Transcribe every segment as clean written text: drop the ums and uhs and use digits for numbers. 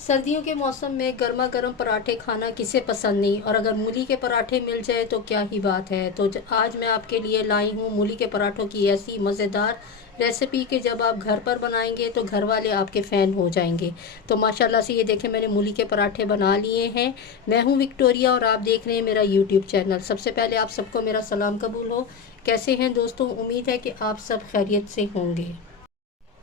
सर्दियों के मौसम में गर्मा गर्म पराठे खाना किसे पसंद नहीं, और अगर मूली के पराठे मिल जाए तो क्या ही बात है। तो आज मैं आपके लिए लाई हूँ मूली के पराठों की ऐसी मज़ेदार रेसिपी कि जब आप घर पर बनाएंगे तो घर वाले आपके फ़ैन हो जाएंगे। तो माशाल्लाह से ये देखें, मैंने मूली के पराठे बना लिए हैं। मैं हूँ विक्टोरिया और आप देख रहे हैं मेरा यूट्यूब चैनल। सबसे पहले आप सबको मेरा सलाम कबूल हो। कैसे हैं दोस्तों? उम्मीद है कि आप सब खैरियत से होंगे।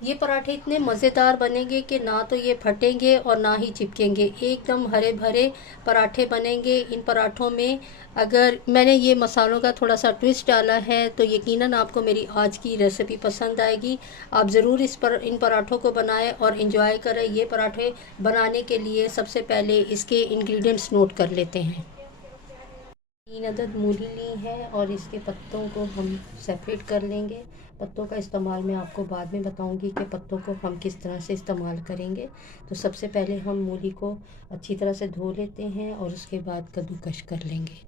ये पराठे इतने मज़ेदार बनेंगे कि ना तो ये फटेंगे और ना ही चिपकेंगे। एकदम हरे भरे पराठे बनेंगे इन पराठों में। अगर मैंने ये मसालों का थोड़ा सा ट्विस्ट डाला है तो यकीनन आपको मेरी आज की रेसिपी पसंद आएगी। आप ज़रूर इन पराठों को बनाएं और इन्जॉय करें। ये पराठे बनाने के लिए सबसे पहले इसके इंग्रेडिएंट्स नोट कर लेते हैं। 3 अदद मूली ली है और इसके पत्तों को हम सेपरेट कर लेंगे। पत्तों का इस्तेमाल मैं आपको बाद में बताऊंगी कि पत्तों को हम किस तरह से इस्तेमाल करेंगे। तो सबसे पहले हम मूली को अच्छी तरह से धो लेते हैं और उसके बाद कद्दूकश कर लेंगे।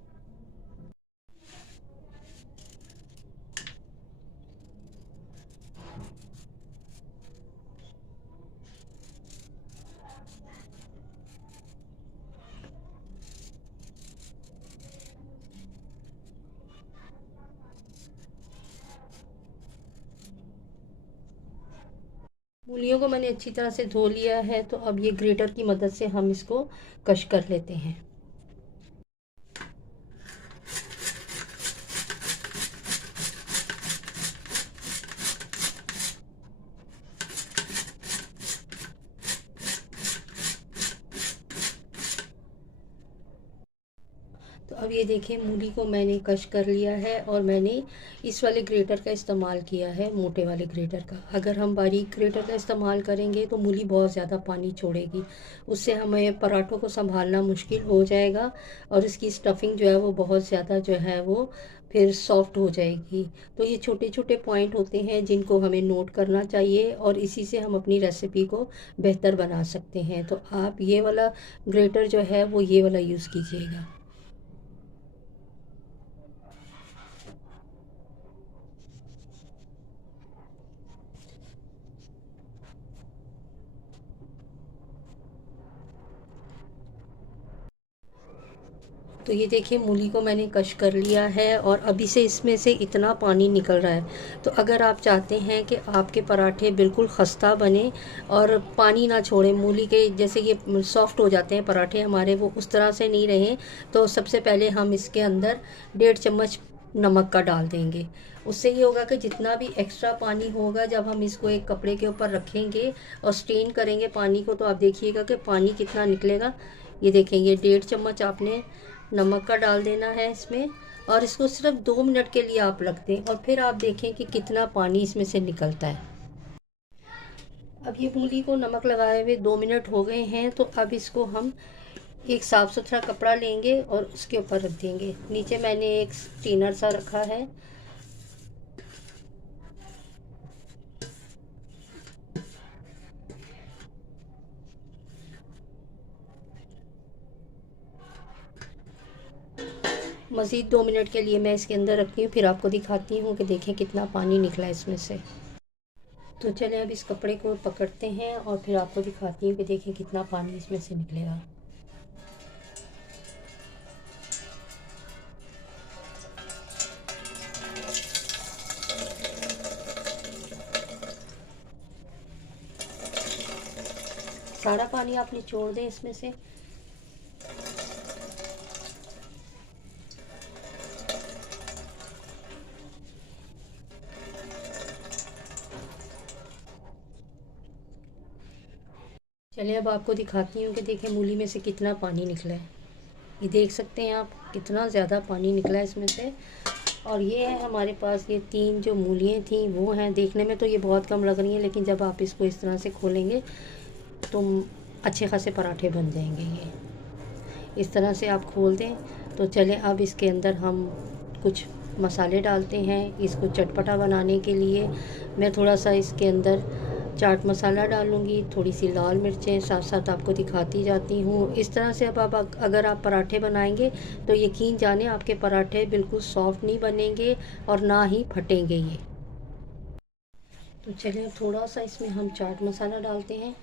मूलियों को मैंने अच्छी तरह से धो लिया है, तो अब ये ग्रेटर की मदद से हम इसको कश कर लेते हैं। तो अब ये देखिए, मूली को मैंने कश कर लिया है और मैंने इस वाले ग्रेटर का इस्तेमाल किया है, मोटे वाले ग्रेटर का। अगर हम बारीक ग्रेटर का इस्तेमाल करेंगे तो मूली बहुत ज़्यादा पानी छोड़ेगी, उससे हमें पराठों को संभालना मुश्किल हो जाएगा और इसकी स्टफिंग जो है वो बहुत ज़्यादा जो है वो फिर सॉफ्ट हो जाएगी। तो ये छोटे छोटे पॉइंट होते हैं जिनको हमें नोट करना चाहिए और इसी से हम अपनी रेसिपी को बेहतर बना सकते हैं। तो आप ये वाला ग्रेटर जो है वो ये वाला यूज़ कीजिएगा। तो ये देखिए, मूली को मैंने कश कर लिया है और अभी से इसमें से इतना पानी निकल रहा है। तो अगर आप चाहते हैं कि आपके पराठे बिल्कुल खस्ता बने और पानी ना छोड़ें, मूली के जैसे ये सॉफ्ट हो जाते हैं पराठे हमारे, वो उस तरह से नहीं रहें, तो सबसे पहले हम इसके अंदर 1.5 चम्मच नमक का डाल देंगे। उससे ये होगा कि जितना भी एक्स्ट्रा पानी होगा, जब हम इसको एक कपड़े के ऊपर रखेंगे और स्ट्रेन करेंगे पानी को, तो आप देखिएगा कि पानी कितना निकलेगा। ये देखेंगे, 1.5 चम्मच आपने नमक का डाल देना है इसमें और इसको सिर्फ 2 मिनट के लिए आप रख दें और फिर आप देखें कि कितना पानी इसमें से निकलता है। अब ये मूली को नमक लगाए हुए 2 मिनट हो गए हैं, तो अब इसको हम एक साफ़ सुथरा कपड़ा लेंगे और उसके ऊपर रख देंगे। नीचे मैंने एक स्टीनर सा रखा है। मज़ीद 2 मिनट के लिए मैं इसके अंदर रखती हूँ, फिर आपको दिखाती हूँ कि देखें कितना पानी निकला इसमें से। तो चलें अब इस कपड़े को पकड़ते हैं और फिर आपको दिखाती हूँ कि देखें कितना पानी इसमें से निकलेगा। सारा पानी आप निचोड़ दें इसमें से। चलिए अब आपको दिखाती हूँ कि देखें मूली में से कितना पानी निकला है। ये देख सकते हैं आप, कितना ज़्यादा पानी निकला है इसमें से। और ये है हमारे पास, ये 3 जो मूलियाँ थी वो हैं। देखने में तो ये बहुत कम लग रही हैं, लेकिन जब आप इसको इस तरह से खोलेंगे तो अच्छे खासे पराठे बन जाएंगे। ये इस तरह से आप खोल दें। तो चलें अब इसके अंदर हम कुछ मसाले डालते हैं इसको चटपटा बनाने के लिए। मैं थोड़ा सा इसके अंदर चाट मसाला डालूँगी, थोड़ी सी लाल मिर्चें साथ साथ आपको दिखाती जाती हूँ। इस तरह से अब आप अगर आप पराठे बनाएंगे तो यकीन जाने आपके पराठे बिल्कुल सॉफ्ट नहीं बनेंगे और ना ही फटेंगे ये। तो चलिए थोड़ा सा इसमें हम चाट मसाला डालते हैं।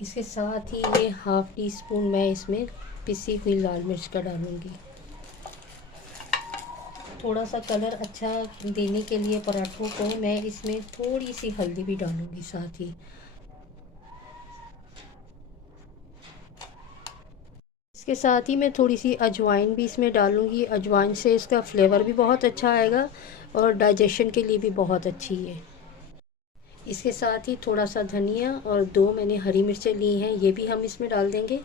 इसके साथ ही ये हाफ़ टी स्पून मैं इसमें पिसी हुई लाल मिर्च का डालूँगी। थोड़ा सा कलर अच्छा देने के लिए पराठों को मैं इसमें थोड़ी सी हल्दी भी डालूँगी साथ ही। इसके साथ ही मैं थोड़ी सी अजवाइन भी इसमें डालूँगी। अजवाइन से इसका फ्लेवर भी बहुत अच्छा आएगा और डाइजेशन के लिए भी बहुत अच्छी है। इसके साथ ही थोड़ा सा धनिया और 2 मैंने हरी मिर्चें ली हैं, ये भी हम इसमें डाल देंगे।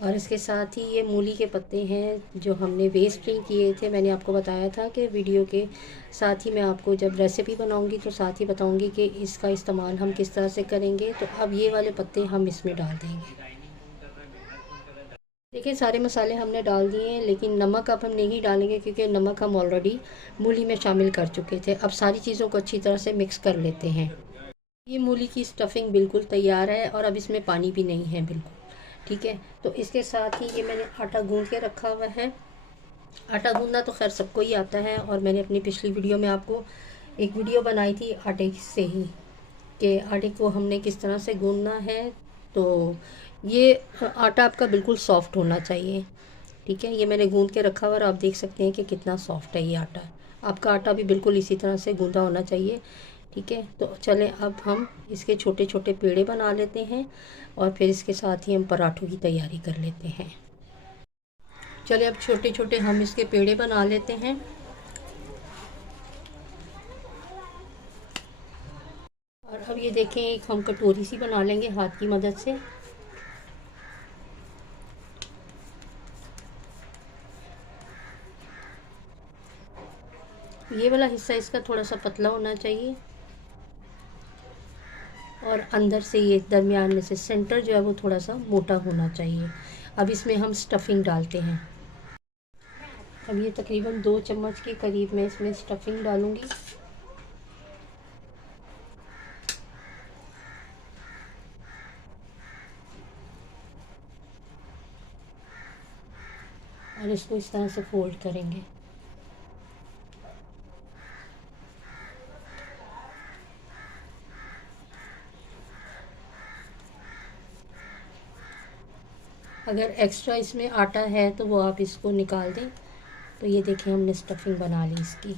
और इसके साथ ही ये मूली के पत्ते हैं जो हमने वेस्ट नहीं किए थे। मैंने आपको बताया था कि वीडियो के साथ ही मैं आपको जब रेसिपी बनाऊंगी तो साथ ही बताऊंगी कि इसका इस्तेमाल हम किस तरह से करेंगे। तो अब ये वाले पत्ते हम इसमें डाल देंगे। देखिए सारे मसाले हमने डाल दिए हैं, लेकिन नमक अब हम नहीं डालेंगे क्योंकि नमक हम ऑलरेडी मूली में शामिल कर चुके थे। अब सारी चीज़ों को अच्छी तरह से मिक्स कर लेते हैं। ये मूली की स्टफिंग बिल्कुल तैयार है और अब इसमें पानी भी नहीं है बिल्कुल। ठीक है, तो इसके साथ ही ये मैंने आटा गूंद के रखा हुआ है। आटा गूंदना तो खैर सबको ही आता है और मैंने अपनी पिछली वीडियो में आपको एक वीडियो बनाई थी आटे से ही, कि आटे को हमने किस तरह से गूंदना है। तो ये आटा आपका बिल्कुल सॉफ्ट होना चाहिए। ठीक है, ये मैंने गूंद के रखा हुआ और आप देख सकते हैं कि कितना सॉफ्ट है ये आटा। आपका आटा भी बिल्कुल इसी तरह से गूंदा होना चाहिए। ठीक है, तो चलें अब हम इसके छोटे छोटे पेड़े बना लेते हैं और फिर इसके साथ ही हम पराठों की तैयारी कर लेते हैं। चलिए अब छोटे छोटे हम इसके पेड़े बना लेते हैं। और अब ये देखें, एक हम कटोरी सी बना लेंगे हाथ की मदद से। ये वाला हिस्सा इसका थोड़ा सा पतला होना चाहिए और अंदर से ये दरमियान में से सेंटर जो है वो थोड़ा सा मोटा होना चाहिए। अब इसमें हम स्टफिंग डालते हैं। अब ये तकरीबन 2 चम्मच के करीब मैं इसमें स्टफिंग डालूंगी। और इसको इस तरह से फोल्ड करेंगे। अगर एक्स्ट्रा इसमें आटा है तो वो आप इसको निकाल दें। तो ये देखें हमने स्टफिंग बना ली इसकी।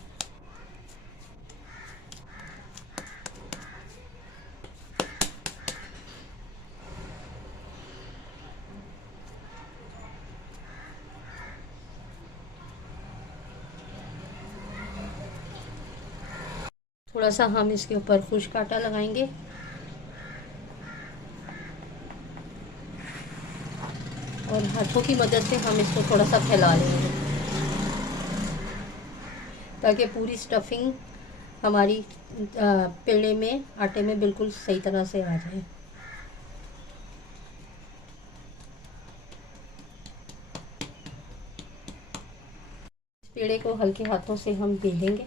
थोड़ा सा हम इसके ऊपर खुश्क आटा लगाएंगे और हाथों की मदद से हम इसको थोड़ा सा फैला लेंगे ताकि पूरी स्टफिंग हमारी पेड़े में आटे में बिल्कुल सही तरह से आ जाए। पेड़े को हल्के हाथों से हम बेलेंगे।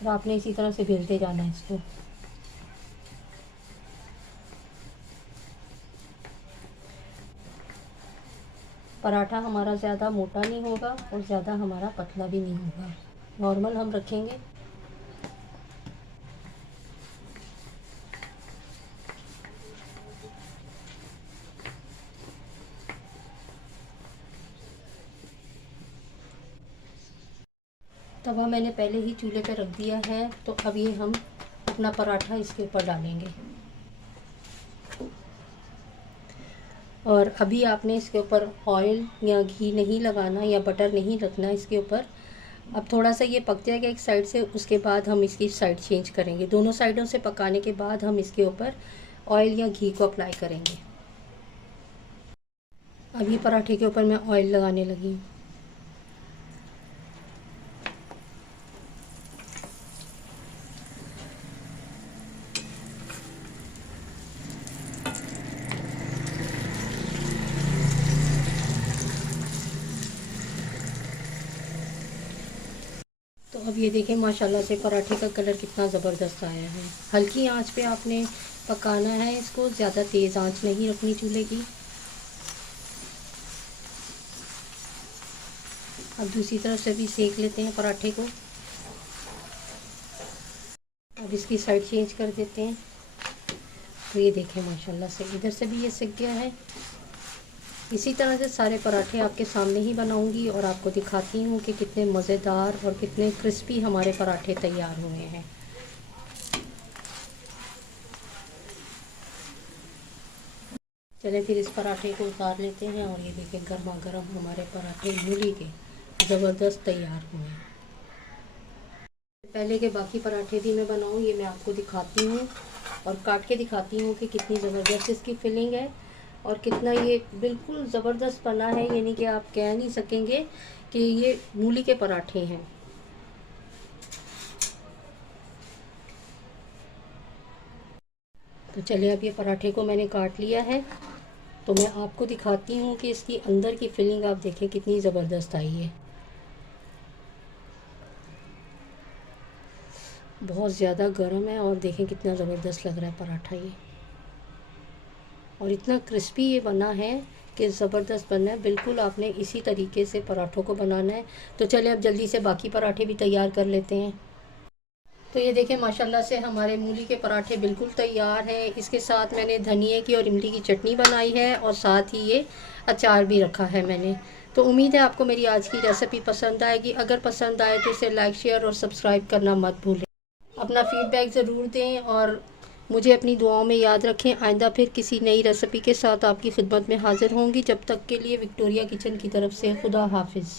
और आपने इसी तरह से बेलते जाना है इसको। पराठा हमारा ज़्यादा मोटा नहीं होगा और ज़्यादा हमारा पतला भी नहीं होगा, नॉर्मल हम रखेंगे। तवा मैंने पहले ही चूल्हे पे रख दिया है। तो अब ये हम अपना पराठा इसके ऊपर डालेंगे और अभी आपने इसके ऊपर ऑयल या घी नहीं लगाना या बटर नहीं रखना इसके ऊपर। अब थोड़ा सा ये पक जाएगा एक साइड से, उसके बाद हम इसकी साइड चेंज करेंगे। दोनों साइडों से पकाने के बाद हम इसके ऊपर ऑयल या घी को अप्लाई करेंगे। अभी पराठे के ऊपर मैं ऑयल लगाने लगी हूँ। तो अब ये देखें माशाल्लाह से पराठे का कलर कितना ज़बरदस्त आया है। हल्की आंच पे आपने पकाना है इसको, ज़्यादा तेज़ आंच नहीं रखनी चूल्हे की। अब दूसरी तरफ से भी सेक लेते हैं पराठे को। अब इसकी साइड चेंज कर देते हैं। तो ये देखें माशाल्लाह से इधर से भी ये सिक गया है। इसी तरह से सारे पराठे आपके सामने ही बनाऊंगी और आपको दिखाती हूँ कि कितने मज़ेदार और कितने क्रिस्पी हमारे पराठे तैयार हुए हैं। चलें फिर इस पराठे को उतार लेते हैं और ये देखें गर्मा गर्म हमारे पराठे मूली के ज़बरदस्त तैयार हुए हैं। पहले के बाकी पराठे भी मैं बनाऊँ ये मैं आपको दिखाती हूँ और काट के दिखाती हूँ कि कितनी ज़बरदस्त इसकी फिलिंग है और कितना ये बिल्कुल ज़बरदस्त बना है, यानी कि आप कह नहीं सकेंगे कि ये मूली के पराठे हैं। तो चलिए अब ये पराठे को मैंने काट लिया है तो मैं आपको दिखाती हूँ कि इसकी अंदर की फिलिंग आप देखें कितनी ज़बरदस्त आई है। बहुत ज़्यादा गर्म है और देखें कितना ज़बरदस्त लग रहा है पराठा ये, और इतना क्रिस्पी ये बना है कि ज़बरदस्त बना है। बिल्कुल आपने इसी तरीके से पराठों को बनाना है। तो चलिए अब जल्दी से बाकी पराठे भी तैयार कर लेते हैं। तो ये देखें माशाल्लाह से हमारे मूली के पराठे बिल्कुल तैयार हैं। इसके साथ मैंने धनिए की और इमली की चटनी बनाई है और साथ ही ये अचार भी रखा है मैंने। तो उम्मीद है आपको मेरी आज की रेसिपी पसंद आएगी। अगर पसंद आए तो इसे लाइक शेयर और सब्सक्राइब करना मत भूलें। अपना फ़ीडबैक ज़रूर दें और मुझे अपनी दुआओं में याद रखें। आइंदा फिर किसी नई रेसिपी के साथ आपकी खिदमत में हाज़िर होंगी। जब तक के लिए विक्टोरिया किचन की तरफ से खुदा हाफिज़।